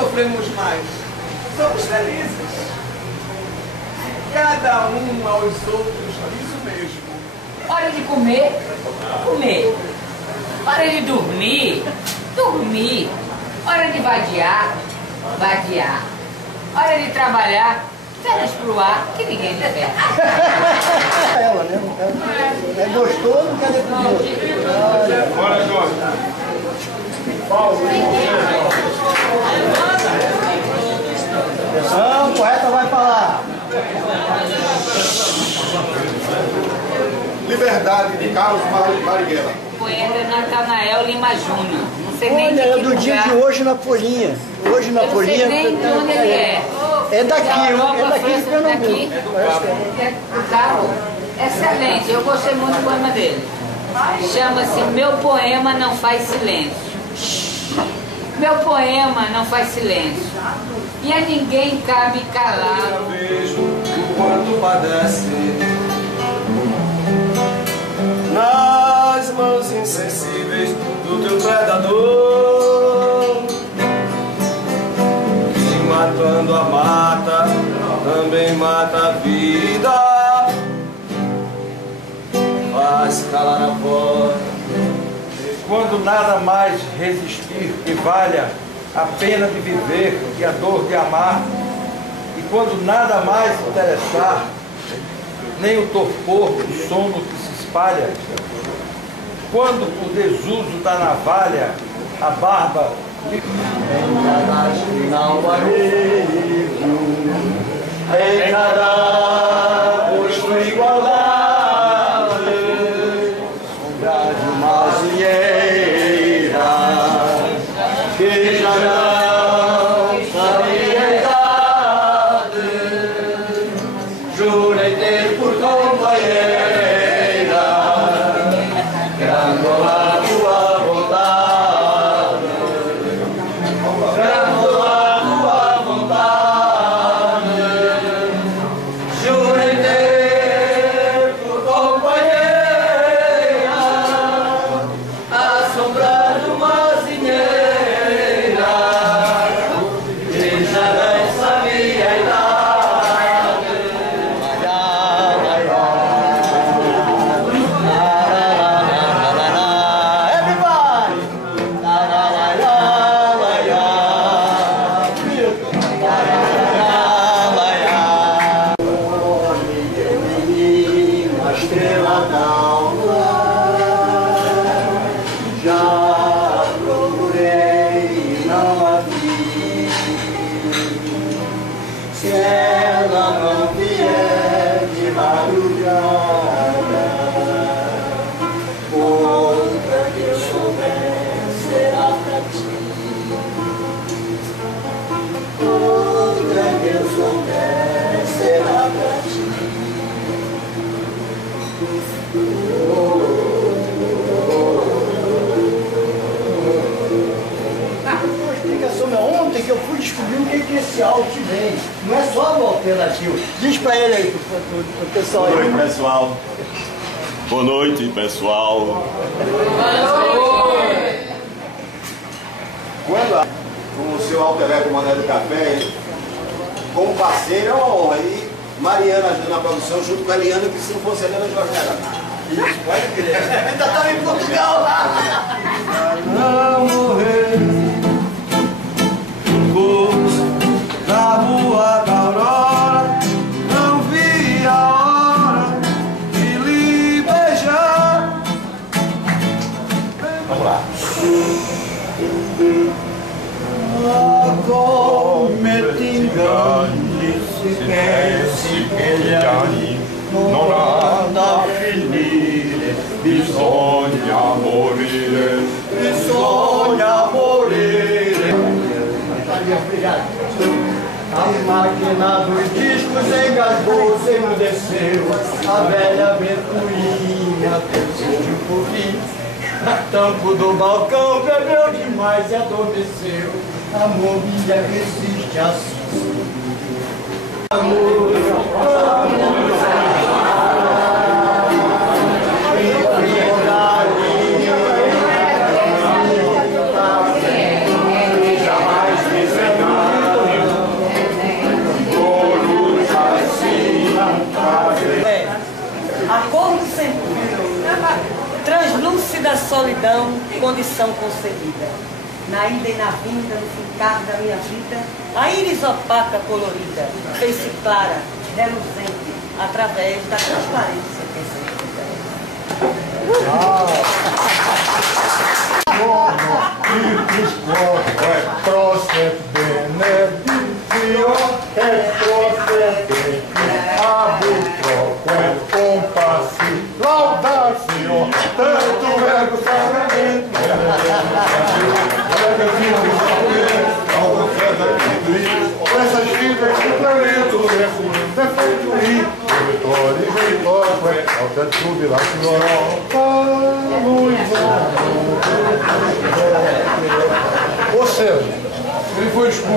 sofremos mais? Somos felizes. Cada um aos outros, isso mesmo. Hora de comer, comer. Hora de dormir, dormir. Hora de vadiar, vadiar. Hora de trabalhar, pernas pro ar, que ninguém libera. Ela, né? É gostoso, cadê tudo? Bora, Jorge. Atenção, o poeta vai falar. Liberdade, de Carlos Marighella. Poeta Natanael Lima Júnior. Não sei nem Olha, de é que do dia lugar. de hoje na Folhinha. Hoje na Eu não Folhinha. sei nem de onde ele é. É daqui, Da Europa, é daqui de França, Pernambuco. daqui. É do carro. Excelente, eu gostei muito do poema dele. Chama-se Meu Poema Não Faz Silêncio. Meu poema não faz silêncio. E a ninguém cabe calar. Eu vejo o quanto padece nas mãos insensíveis do teu predador. Se matando a mata, também mata a vida. Faz calar a voz. Quando nada mais resistir que valha a pena de viver e a dor de amar, e quando nada mais interessar, nem o torpor do sono que se espalha, quando o desuso da navalha, a barba encarar posto igualdade, sombra de uma azinheira que já não sabia idade, jurei ter por companheira grandola tua vontade, grandola tua vontade. Jurei ter por companheira a sombra de uma azinheira que já nem sabia a idade. A estrela d'alva já procurei e não a vi. Se ela não vier de madrugada, outra que eu souber será pra ti. Outra que eu souber será pra ti. Uma explicação minha ontem que eu fui descobrir o que é esse alt vem. Não é só no alternativo. Diz pra ele aí, pro pessoal Boa aí. noite, pessoal. Boa noite, pessoal. Quando com o seu alter ego Mané do Café, como parceiro é uma honra. E Mariana ajudando na produção, junto com a Eliana, que se não fosse a Eliana, Jorge não era nada. Isso, pode crer. Ainda estava em Portugal lá. Não morrer na rua da aurora, não vi a hora de lhe beijar. Vamos lá. Come ti inganni, se pensi non ha da finire, bisogna morire, bisogna morire. Obrigado. A máquina dos discos engasgou, se emudeceu. A velha ventoinha persistiu por fim. A tampo do balcão bebeu demais e adormeceu. A mobília resiste assim. Amor, Jamais me A cor do sentido, translúcida solidão, condição concebida. Na ida e na vinda, no fincar da minha vida, a íris opaca colorida, fez-se clara, reluzente, através da transparência percebida. Essas vidas do planeta, o defeito e vitória e vitória, alta de jubilação, luz, ou seja, ele foi expulso.